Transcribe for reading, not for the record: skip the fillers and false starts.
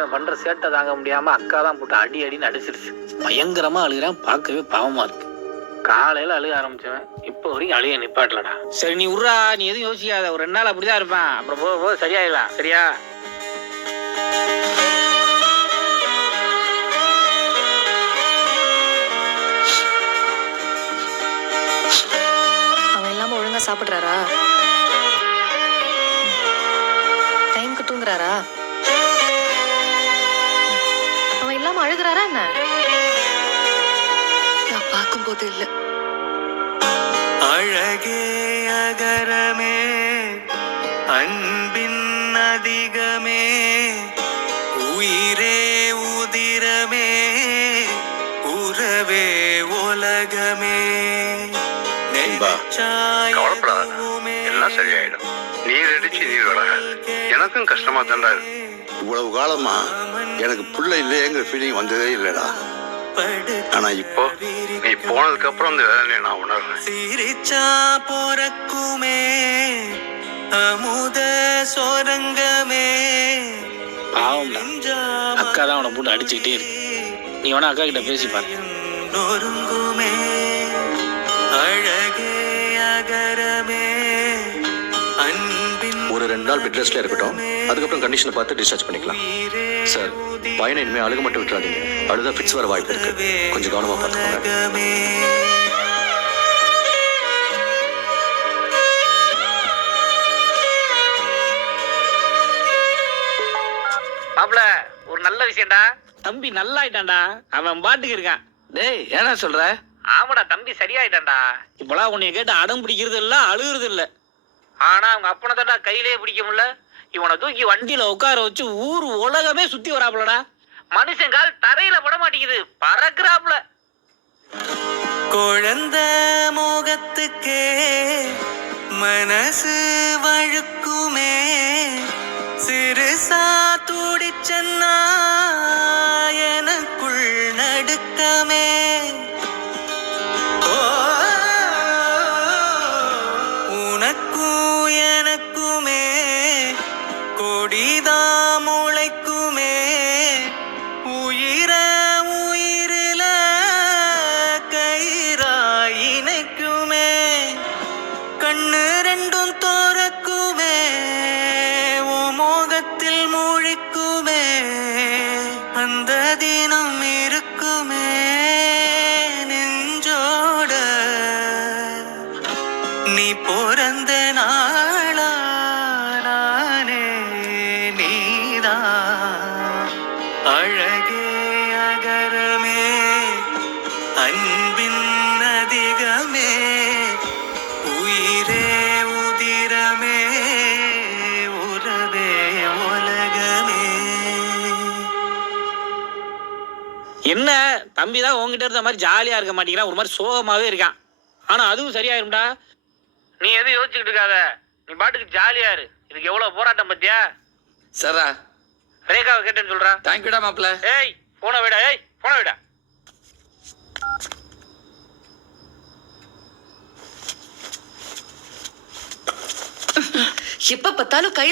அவன் பண்ற சேட்டை தாங்க முடியாம அக்கா தான் போட்டு அடின்னு அடிச்சிருச்சு. பயங்கரமா அழுகிறான், பார்க்கவே பாவமா இருக்கு. காலையில அழுக ஆரம்பிச்சவன் இப்போ வரைக்கும் அழுக நிப்பாட்டலடா. சரி நீ உர்றா, நீ எதுவும் யோசிக்காத. ஒரு 2 நாள் அப்படிதான் இருப்பான், அப்புறம் போக போக சரியாயிடலாம். சரியா? அவன் இல்லாம ஒழுங்கா சாப்பிடுறாரா? டைம்க்கு தூங்குறாரா? அவன் இல்லாம அழுகுறாரா என்ன? நான் பார்க்கும்போது இல்ல. அழகே அகரமே அன்பின் அதிகமே உயிரே உதிரமே உறவே உலகமே. எல்லாம் சரியாயிடும். நீர் அடிச்சு நீர் வளர எனக்கும் கஷ்டமா தாண்டா இருக்கு. இவ்வளவு காலமா எனக்கு புள்ள இல்லையேங்கிற ஃபீலிங் வந்ததே இல்லடா. ஆனா இப்போ நீ போனதுக்கு அப்புறம் அந்த வேதனையை நான் உணர்றேன். சிரிச்சா போறக்குமே அமுத சோரங்கமே. பாவம்டா, அக்கா தான் அவனை போட்டு அடிச்சுக்கிட்டே இருக்கு. நீ வேணா அக்கா கிட்ட பேசி பாரு. நொறுங்குமே அழகே அகரமே அன்பின். ஒரு 2 நாள் பெட் ரெஸ்ட்ல இருக்கட்டும், அதுக்கப்புறம் கண்டிஷனை பார்த்து டிஸ்சார்ஜ் பண்ணிக்கலாம். சார், பையனை இனிமே அழுக மட்டும் விட்டுறாதீங்க. அழுதா ஃபிட்ஸ் வர வாய்ப்பு இருக்கு. கொஞ்சம் கவனமா பார்த்துக்கோங்க. மாப்ள, ஒரு நல்ல விஷயம்டா. தம்பி நல்லா ஆயிட்டான்டா. அவன் பாட்டுக்கு இருக்கான். டேய், ஏன்னா சொல்ற? ஆமாடா, தம்பி சரியாயிட்டான்டா. இப்பெல்லாம் உன்னைய கேட்டு அடம் பிடிக்கிறது இல்ல, அழுகுறது இல்ல. ஆனா அவங்க அப்பனை தான்டா கையிலே பிடிக்க முடியல. இவனை தூக்கி வண்டியில உட்கார வச்சு ஊர் உலகமே சுத்தி வராப்புலடா. மனுஷன் கால் தரையில பட மாட்டேங்குது, பறக்குறாப்புல. குழந்தை மோகத்துக்கே மனசு வழுக்குமே சிறுசா துடிச்சன்னா எனக்குள் நடுக்கமே. உனக்கும் எனக்குமே கொடிதா முளைக்குமே உயிர உயிரில கயிறாயினைக்குமே கண்ணு 2ம் தோறக்குமே உன் மோகத்தில் மூழ்குமே அந்த தினம் இருக்குமே நெஞ்சோட. நீ பிறந்த நாளா நானே நீதான். அழகே அகரமே அன்பின் அதிகமே உயிரே உதிரமே உறவே உலகமே. என்ன தம்பி தான் உங்ககிட்ட இருந்த மாதிரி ஜாலியா இருக்க மாட்டேங்கிறான், ஒரு மாதிரி சோகமாவே இருக்கான். ஆனா அதுவும் சரியாயிரும்டா. நீ எதுவும் யோசிச்சுக்கிட்டு இருக்காத, நீ பாட்டுக்கு ஜாலியா இரு. இதுக்கு எவ்வளவு போராட்டம் பத்தியா? சரா, ரேகாவை கேட்டேன்னு சொல்றா. தேங்க்யூடா மாப்ள. ஏய் போன விடா, ஏய் போன விடா. எப்ப பார்த்தாலும் கை